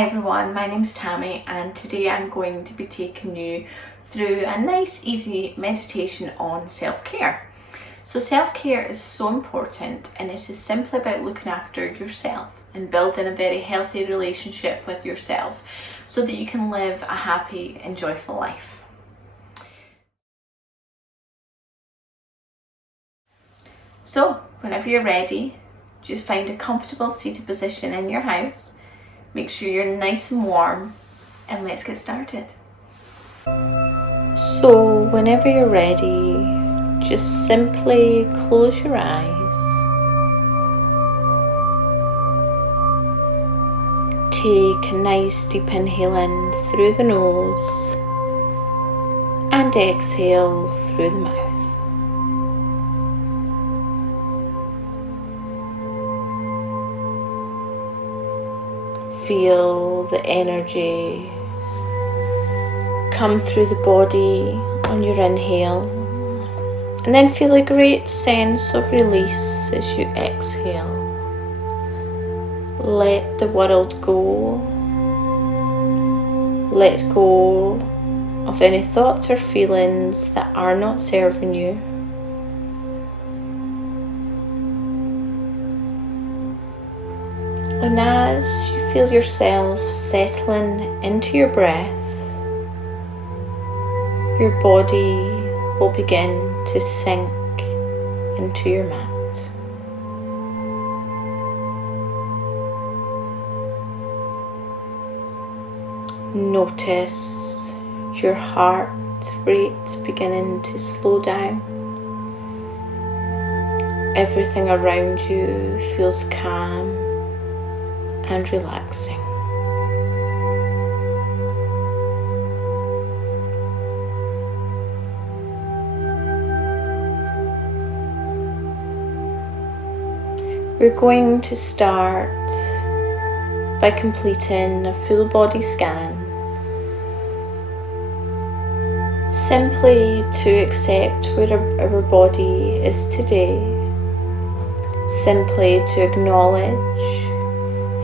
Hi everyone, my name's Tammy and today I'm going to be taking you through a nice easy meditation on self-care. So self-care is so important and it is simply about looking after yourself and building a very healthy relationship with yourself so that you can live a happy and joyful life. So whenever you're ready, just find a comfortable seated position in your house. Make sure you're nice and warm and let's get started. So whenever you're ready, just simply close your eyes. Take a nice deep inhale in through the nose and exhale through the mouth. Feel the energy come through the body on your inhale, and then feel a great sense of release as you exhale. Let the world go. Let go of any thoughts or feelings that are not serving you. And as you feel yourself settling into your breath, your body will begin to sink into your mat. Notice your heart rate beginning to slow down. Everything around you feels calm and relaxing. We're going to start by completing a full body scan, simply to accept where our body is today, simply to acknowledge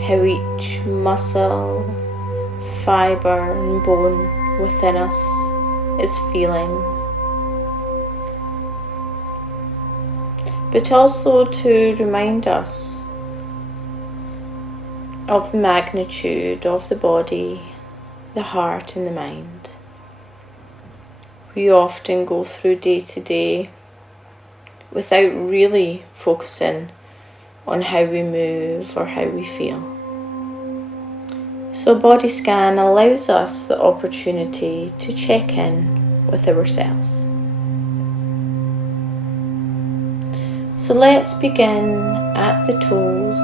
how each muscle, fibre and bone within us is feeling, but also to remind us of the magnitude of the body, the heart and the mind. We often go through day to day without really focusing on how we move or how we feel. So a body scan allows us the opportunity to check in with ourselves. So let's begin at the toes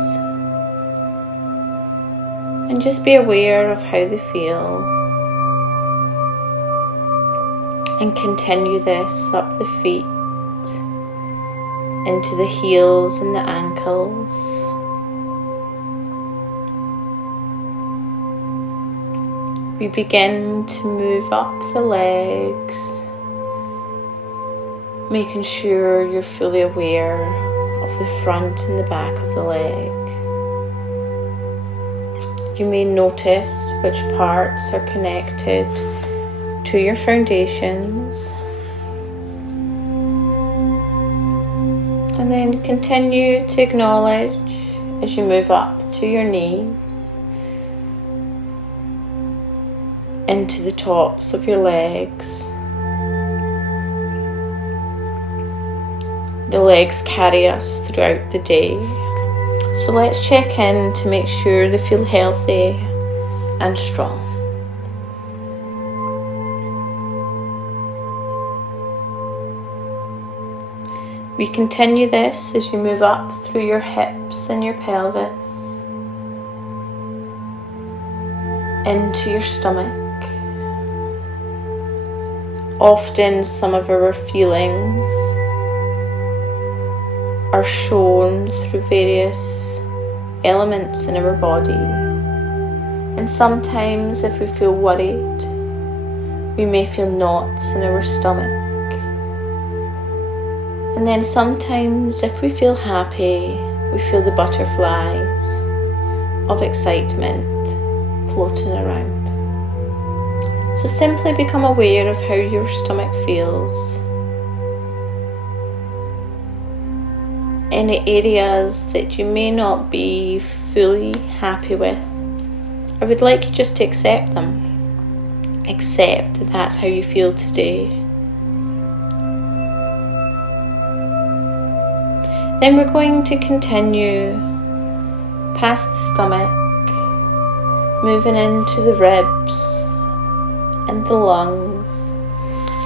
and just be aware of how they feel, and continue this up the feet, into the heels and the ankles. We begin to move up the legs, making sure you're fully aware of the front and the back of the leg. You may notice which parts are connected to your foundations, and then continue to acknowledge as you move up to your knees, into the tops of your legs. The legs carry us throughout the day, so let's check in to make sure they feel healthy and strong. We continue this as you move up through your hips and your pelvis, into your stomach. Often some of our feelings are shown through various elements in our body, and sometimes if we feel worried, we may feel knots in our stomach, and then sometimes if we feel happy, we feel the butterflies of excitement floating around. So simply become aware of how your stomach feels. Any areas that you may not be fully happy with, I would like you just to accept them. Accept that that's how you feel today. Then we're going to continue past the stomach, moving into the ribs and the lungs.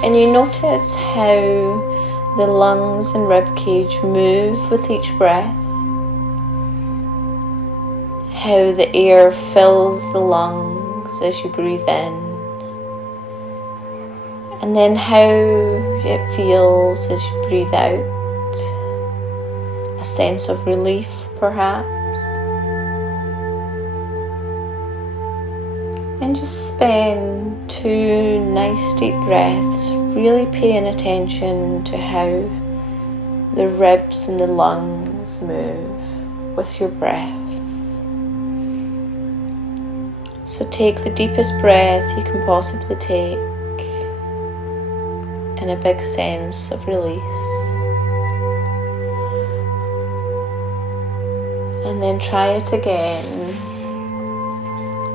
And you notice how the lungs and rib cage move with each breath. How the air fills the lungs as you breathe in. And then how it feels as you breathe out. A sense of relief, perhaps. And just spend 2 nice deep breaths, really paying attention to how the ribs and the lungs move with your breath. So take the deepest breath you can possibly take, and a big sense of release. And then try it again,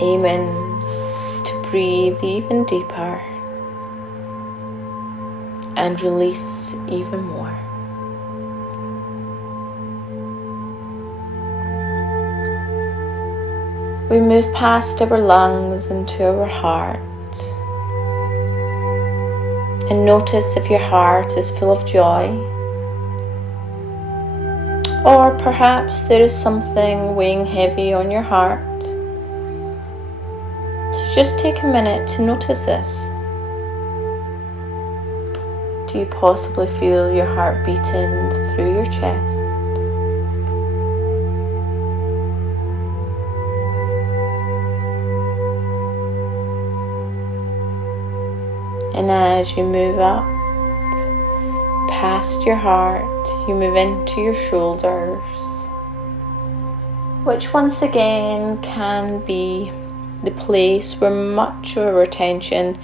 aiming to breathe even deeper and release even more. We move past our lungs into our heart. And notice if your heart is full of joy, or perhaps there is something weighing heavy on your heart. So just take a minute to notice this. Do you possibly feel your heart beating through your chest? And as you move up past your heart, you move into your shoulders, which once again can be the place where much of our tension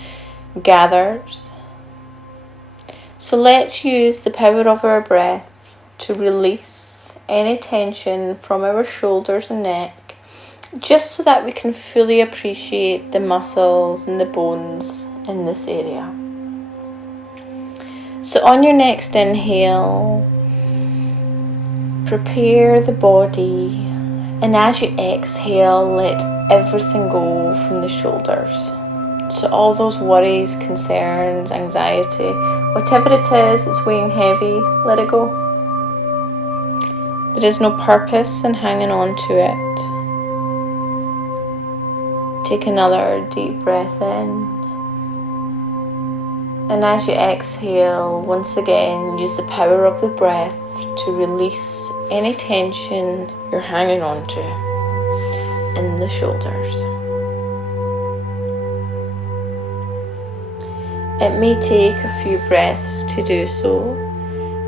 gathers. So let's use the power of our breath to release any tension from our shoulders and neck, just so that we can fully appreciate the muscles and the bones in this area. So on your next inhale, prepare the body, and as you exhale, let everything go from the shoulders. So all those worries, concerns, anxiety, whatever it is that's weighing heavy, let it go. There is no purpose in hanging on to it. Take another deep breath in. And as you exhale, once again, use the power of the breath to release any tension you're hanging on to in the shoulders. It may take a few breaths to do so,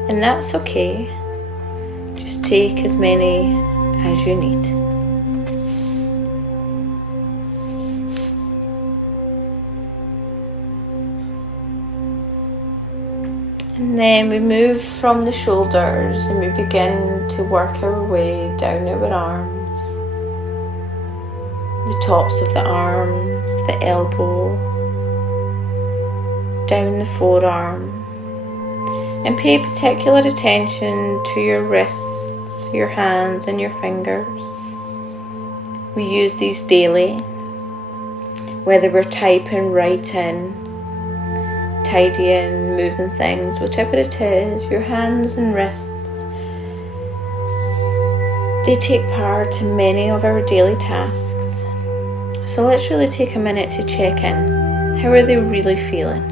and that's okay. Just take as many as you need. And then we move from the shoulders and we begin to work our way down our arms, the tops of the arms, the elbow, down the forearm, and pay particular attention to your wrists, your hands and your fingers. We use these daily, whether we're typing, writing, tidying, moving things, whatever it is, your hands and wrists, they take part in many of our daily tasks. So let's really take a minute to check in. How are they really feeling?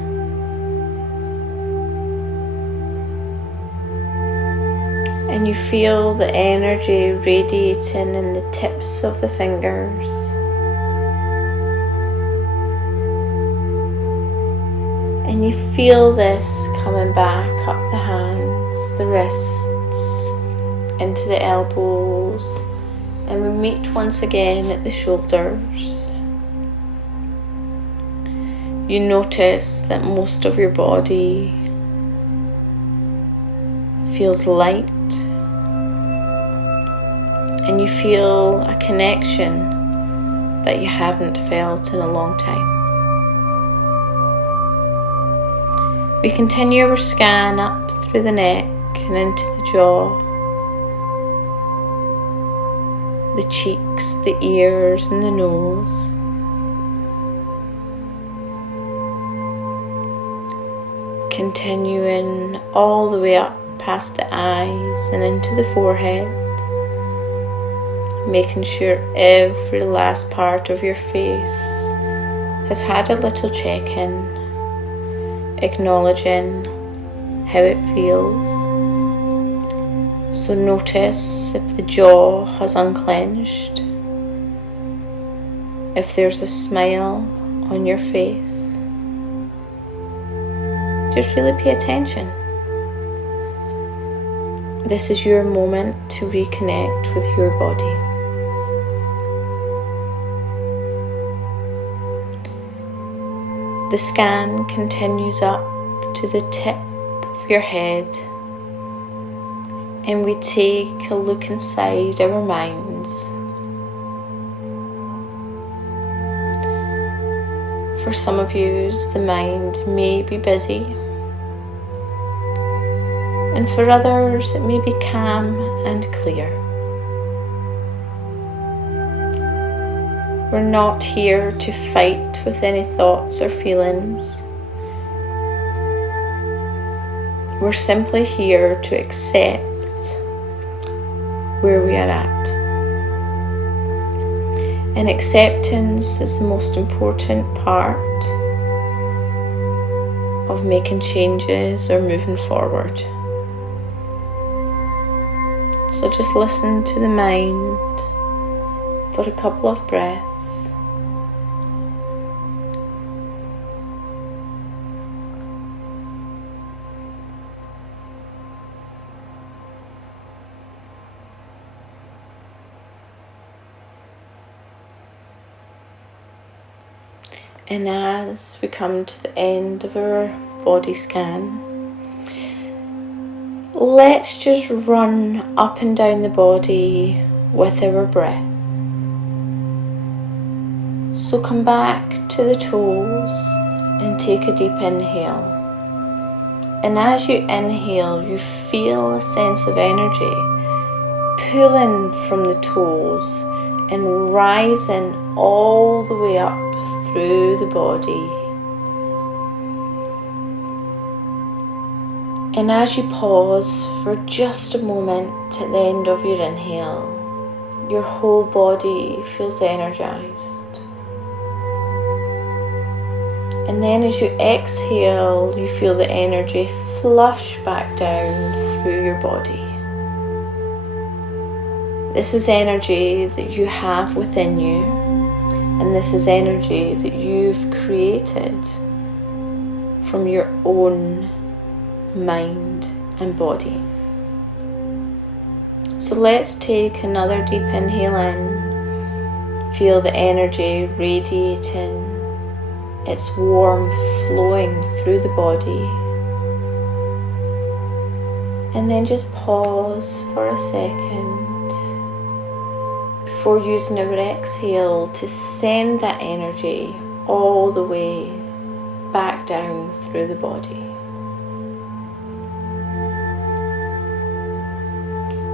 And you feel the energy radiating in the tips of the fingers. And you feel this coming back up the hands, the wrists, into the elbows. And we meet once again at the shoulders. you notice that most of your body feels light, and you feel a connection that you haven't felt in a long time. We continue our scan up through the neck and into the jaw, the cheeks, the ears and the nose. Continuing all the way up past the eyes and into the forehead, making sure every last part of your face has had a little check-in, acknowledging how it feels. So notice if the jaw has unclenched, if there's a smile on your face. Just really pay attention. This is your moment to reconnect with your body. The scan continues up to the tip of your head, and we take a look inside our minds. For some of you, the mind may be busy, and for others it may be calm and clear. We're not here to fight with any thoughts or feelings. We're simply here to accept where we are at. And acceptance is the most important part of making changes or moving forward. So just listen to the mind for a couple of breaths. And as we come to the end of our body scan, let's just run up and down the body with our breath. So come back to the toes and take a deep inhale. And as you inhale, you feel a sense of energy pulling from the toes and rising all the way up through the body. And as you pause for just a moment at the end of your inhale, your whole body feels energized. And then as you exhale, you feel the energy flush back down through your body. This is energy that you have within you, and this is energy that you've created from your own mind and body. So let's take another deep inhale in. Feel the energy radiating, its warmth flowing through the body. And then just pause for a second before using our exhale to send that energy all the way back down through the body.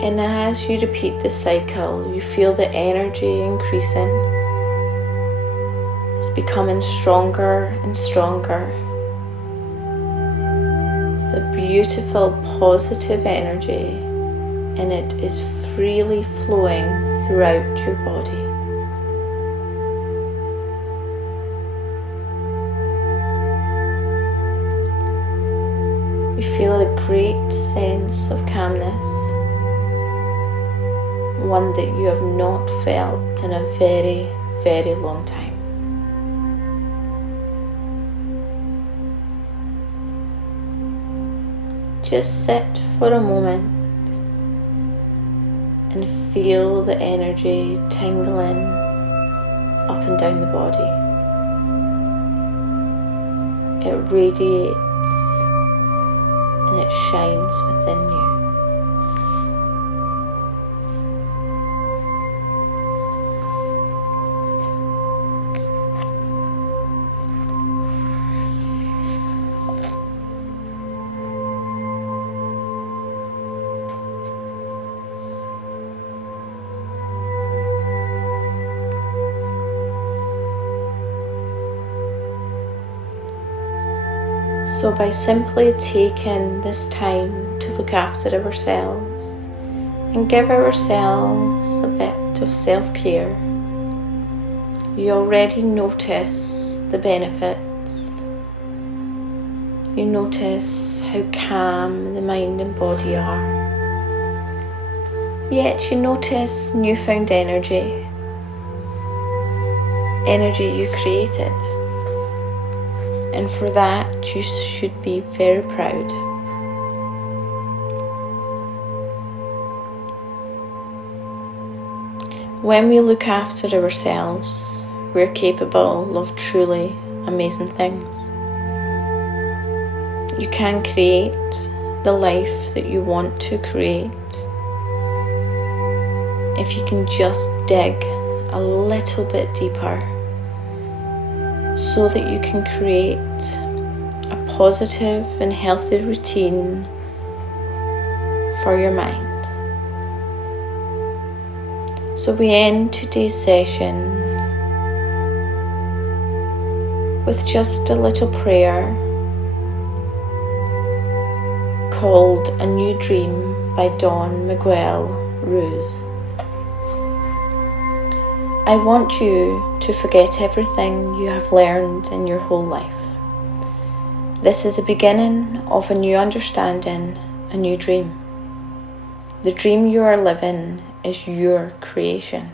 And as you repeat this cycle, you feel the energy increasing. It's becoming stronger and stronger. It's a beautiful, positive energy, and it is freely flowing throughout your body. You feel a great sense of calmness, one that you have not felt in a very, very long time. Just sit for a moment and feel the energy tingling up and down the body. it radiates and it shines within you. So by simply taking this time to look after ourselves and give ourselves a bit of self-care, you already notice the benefits. You notice how calm the mind and body are. Yet you notice newfound energy you created. And for that, you should be very proud. When we look after ourselves, we're capable of truly amazing things. You can create the life that you want to create if you can just dig a little bit deeper, so that you can create a positive and healthy routine for your mind. So we end today's session with just a little prayer called A New Dream by Don Miguel Ruiz. I want you to forget everything you have learned in your whole life. This is the beginning of a new understanding, a new dream. The dream you are living is your creation.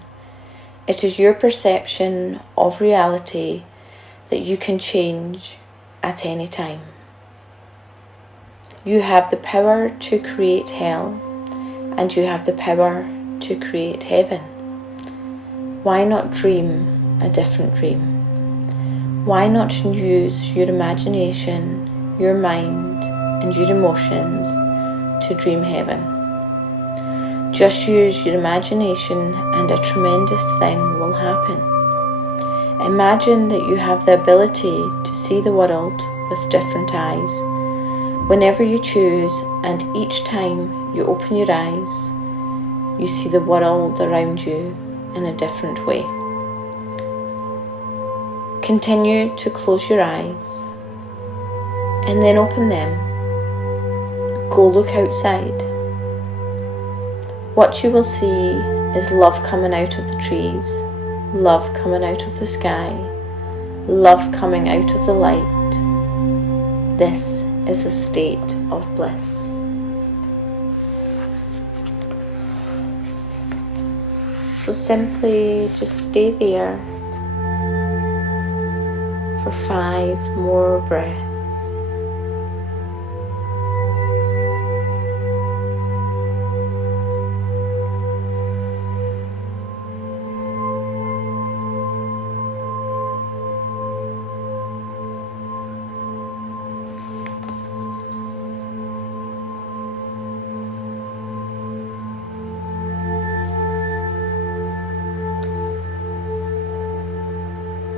It is your perception of reality that you can change at any time. You have the power to create hell, and you have the power to create heaven. Why not dream a different dream? Why not use your imagination, your mind, and your emotions to dream heaven? Just use your imagination and a tremendous thing will happen. Imagine that you have the ability to see the world with different eyes. Whenever you choose, and each time you open your eyes, you see the world around you in a different way. Continue to close your eyes and then open them. Go look outside. What you will see is love coming out of the trees, love coming out of the sky, love coming out of the light. This is a state of bliss. So simply just stay there for 5 more breaths.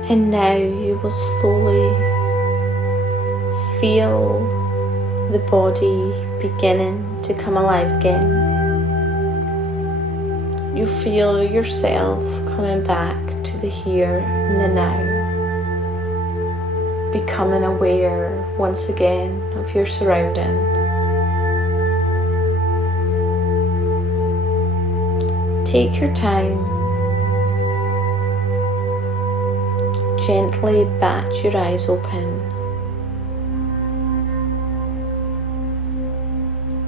And now you will slowly feel the body beginning to come alive again. You feel yourself coming back to the here and the now, becoming aware once again of your surroundings. Take your time. Gently bat your eyes open,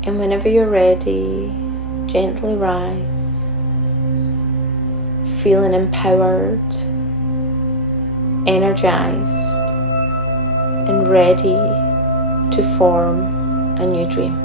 and whenever you're ready, gently rise, feeling empowered, energized, and ready to form a new dream.